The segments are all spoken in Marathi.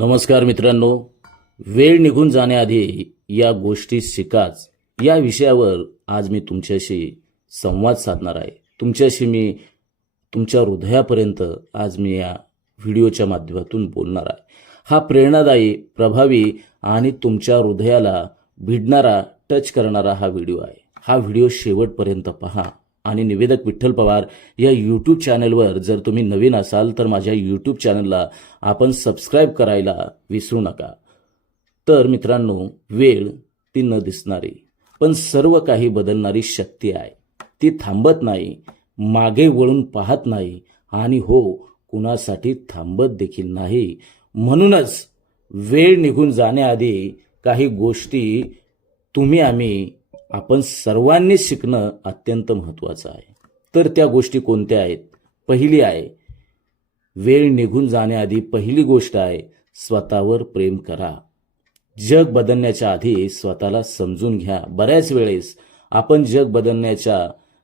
नमस्कार मित्रांनो, वेळ निघून जाण्याआधी या गोष्टी शिकाच या विषयावर आज मी तुमच्याशी संवाद साधणार आहे। तुमच्याशी मी तुमच्या हृदयापर्यंत आज मी या व्हिडिओच्या माध्यमातून बोलणार आहे। हा प्रेरणादायी, प्रभावी आणि तुमच्या हृदयाला भिडणारा, टच करणारा हा व्हिडिओ आहे। हा व्हिडिओ शेवटपर्यंत पहा आणि निवेदक विठ्ठल पवार या यूट्यूब चॅनलवर जर तुम्ही नवीन असाल तर माझ्या यूट्यूब चॅनलला आपण सबस्क्राइब करायला विसरू नका। तर मित्रांनो, वेळ ती न दिसणारी पण सर्व काही बदलणारी शक्ती आहे। ती थांबत नाही, मागे वळून पाहत नाही आणि हो, कुणासाठी थांबत देखील नाही। म्हणूनच वेळ निघून जाण्याआधी काही गोष्टी आपण सर्वांनी शिकणं अत्यंत महत्त्वाचं आहे। तर त्या गोष्टी कोणत्या आहेत? पहिली आहे, वेळ निघून जाण्याआधी पहिली गोष्ट आहे, स्वतःवर प्रेम करा। जग बदलण्याच्या आधी स्वतःला समजून घ्या। बऱ्याच वेळेस आपण जग बदलण्याच्या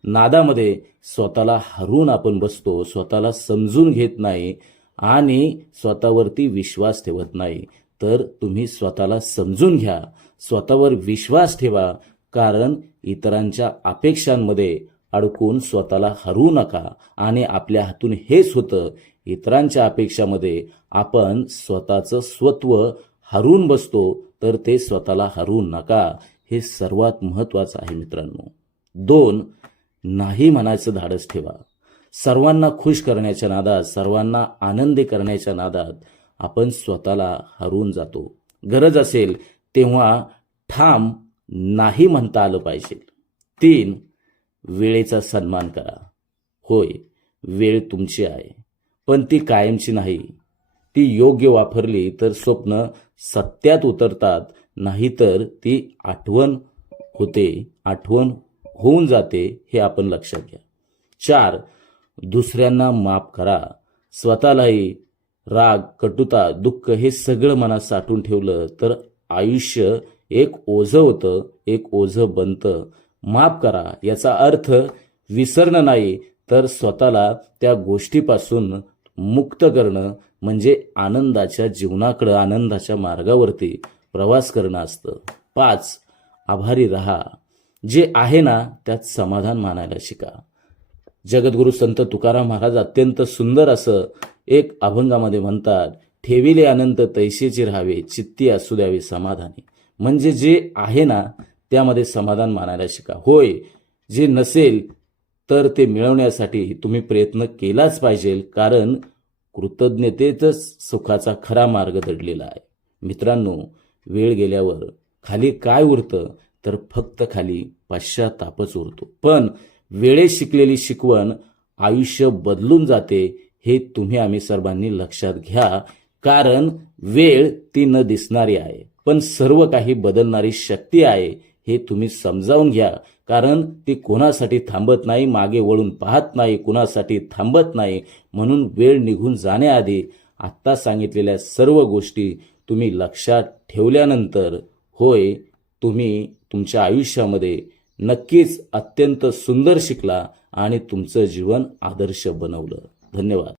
नादामध्ये स्वतःला हरवून आपण बसतो, स्वतःला समजून घेत नाही आणि स्वतःवरती विश्वास ठेवत नाही। तर तुम्ही स्वतःला समजून घ्या, स्वतःवर विश्वास ठेवा, कारण इतरांच्या अपेक्षांमध्ये अडकून स्वतःला हरवू नका। आणि आपल्या हातून हेच होतं, इतरांच्या अपेक्षामध्ये आपण स्वतःचं स्वत्व हरवून बसतो, तर ते स्वतःला हरवू नका। हे सर्वात महत्त्वाचं आहे मित्रांनो। 2, नाही म्हणायचं धाडस ठेवा। सर्वांना खुश करण्याच्या नादात, सर्वांना आनंदी करण्याच्या नादात आपण स्वतःला हरवून जातो। गरज असेल तेव्हा ठाम नाही म्हणता आलं पाहिजे। 3, वेळेचा सन्मान करा। होय, वेळ तुमची आहे, पण ती कायमची नाही। ती योग्य वापरली तर स्वप्न सत्यात उतरतात, नाहीतर ती आठवण होऊन जाते, हे आपण लक्षात घ्या। 4, दुसऱ्यांना माफ करा। स्वतःलाही राग, कटुता, दुःख हे सगळं मनात साठवून ठेवलं तर आयुष्य एक ओझं होतं, एक ओझं बनतं। माफ करा याचा अर्थ विसरणं नाही, तर स्वतःला त्या गोष्टीपासून मुक्त करणं म्हणजे आनंदाच्या जीवनाकडे, आनंदाच्या मार्गावरती प्रवास करणं असतं। 5, आभारी रहा। जे आहे ना त्यात समाधान मानायला शिका। जगद्गुरु संत तुकाराम महाराज अत्यंत सुंदर असं एक अभंगामध्ये म्हणतात, ठेविले अनंत तैसेचे राहावे, चित्ती असू द्यावे समाधानी। म्हणजे जे आहे ना त्यामध्ये समाधान मानायला शिका। होय, जे नसेल तर ते मिळवण्यासाठी तुम्ही प्रयत्न केलाच पाहिजे, कारण कृतज्ञतेतच सुखाचा खरा मार्ग दडलेला आहे। मित्रांनो, वेळ गेल्यावर खाली काय उरतं, तर फक्त खाली पश्चातापच उरतो। पण वेळेत शिकलेली शिकवण आयुष्य बदलून जाते, हे आम्ही सर्वांनी लक्षात घ्या। कारण वेळ ती न दिसणारी आहे, पण सर्व काही बदलणारी शक्ती आहे, हे तुम्ही समजावून घ्या। कारण ती कोणासाठी थांबत नाही, मागे वळून पाहत नाही, कुणासाठी थांबत नाही। म्हणून वेळ निघून जाण्याआधी आत्ता सांगितलेल्या सर्व गोष्टी तुम्ही लक्षात ठेवल्यानंतर होय, तुम्ही तुमच्या आयुष्यामध्ये नक्कीच अत्यंत सुंदर शिकला आणि तुमचं जीवन आदर्श बनवलं। धन्यवाद।